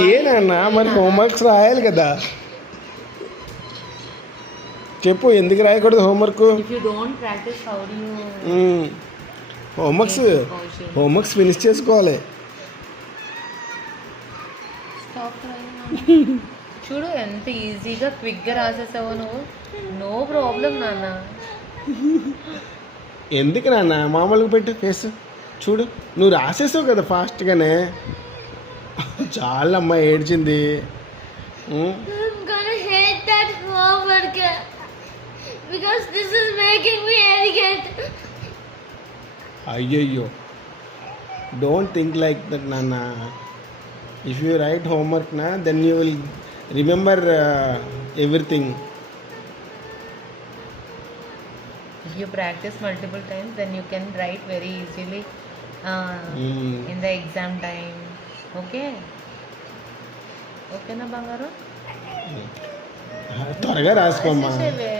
ఏనన్నా మరి హోంవర్క్స్ రాయాలి కదా. చెప్పు ఎందుకు రాయకూడదు homework? If you don't practice, how do you homeworks make it, Kaushal? Homeworks finish చేసుకోవాలి. Stop crying. చూడు ఎంత ఈజీగా క్విక్గా రాసేసావో నువ్వు. నో ప్రాబ్లం నాన్న. ఎందుకు నాన్న మామూలుగా పెట్టు ఫేస్. చూడు నువ్వు రాసేసావు కదా ఫాస్ట్గానే. చాలా ఏడ్చింది. I'm gonna hate that homework because this is making me arrogant. అయ్యయ్యో డోంట్ థింక్ లైక్ దట్ నాన్న. ఇఫ్ యూ రైట్ హోంవర్క్ నా then you will remember everything. If you practice multiple times, then you can write very easily in the exam time. Okay? Okay na బంగారు? త్వరగా రాసుకోమ్మా. రాసేసేవే.